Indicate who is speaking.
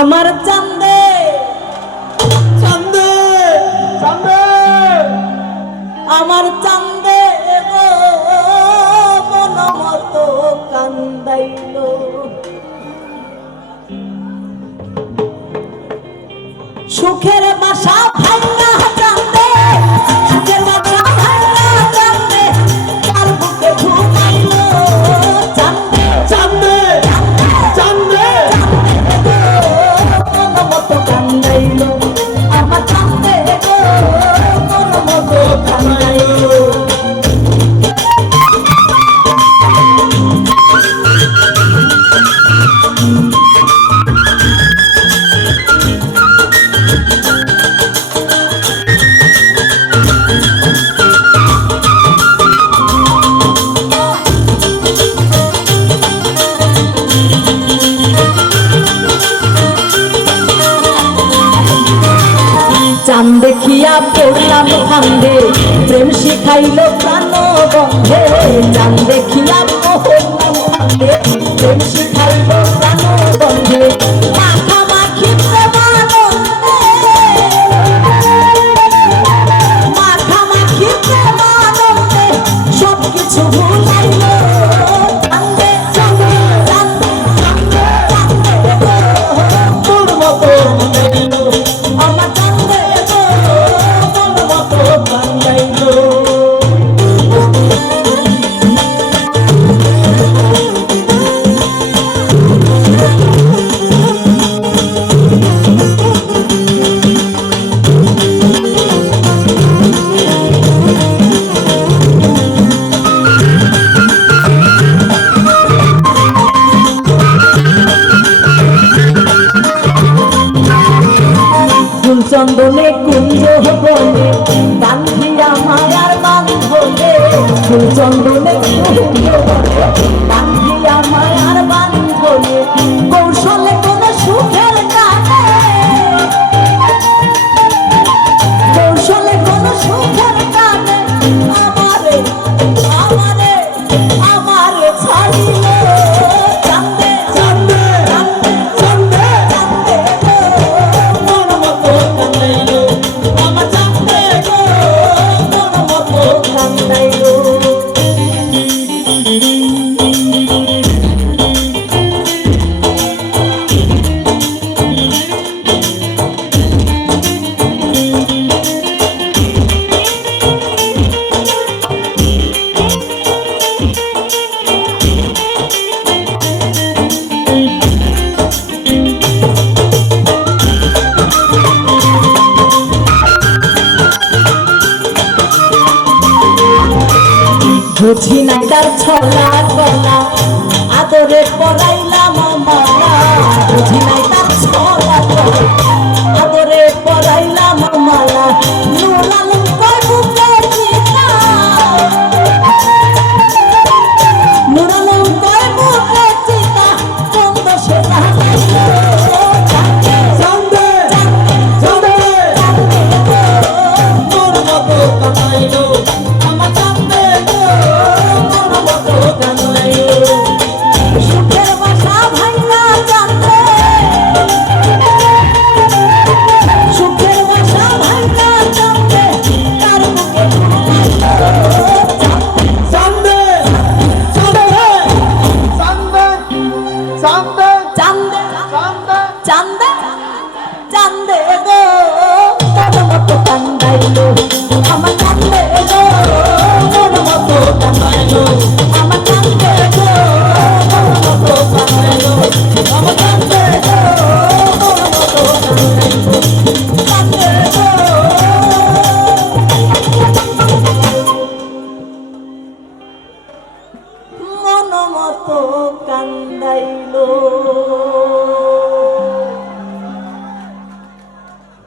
Speaker 1: আমার চান্দে।
Speaker 2: চান্দে চান্দে।
Speaker 1: আমার চান্দে এগো মনমত কান্দাইল। সুখের বাসা ভাঙ্গা দেখিয়া পড়লাম ফান্দে প্রেম শিখাইল প্রাণ
Speaker 2: 就算
Speaker 1: 有那么一天我 বুঝি না তার ছলা কলা আদরে পড়াইলাম আমার। বুঝি নাই তার ছলা চান্দে
Speaker 2: চান্দে। চান্দে
Speaker 1: গো। তার মতো কান্দাইলো। আমার cô cành đầy luôn